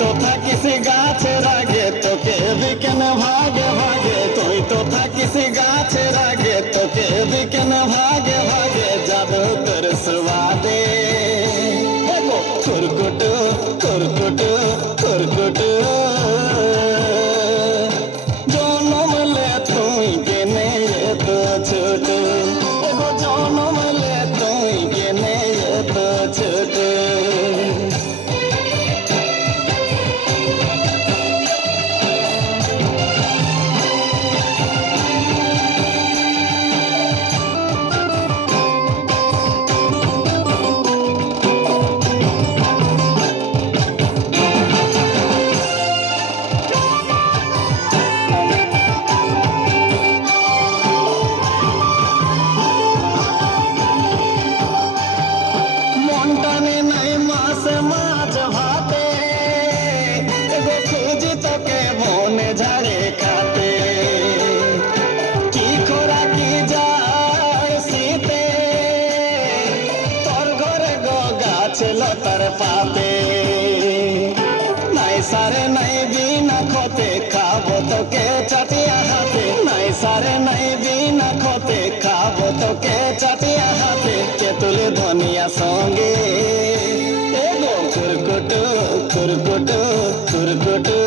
তো থাকিস গাছের আগে তোকে বিকেন ভাগে ভাগে, তুই তো থাকিস গাছের আগে তোকে বিকেন ভাগে ভাগে, জাদু তোর সুবাদে কুরকুটু কুরকুটু কুরকুটু, জনমলে তুই কেনে এত ছোট, জনমলে তুই কেনে এত ছোট। লতার পাতে নাই সারে নাই বিনা খতে খাবো তোকে চাটিয়া হাতে, নাই সারে নাই বিনা খতে খাবো তোকে চাটিয়া হাতে, তেঁতুলে ধনিয়া সঙ্গে এগো কুরকুটু কুরকুটু কুরকুটু।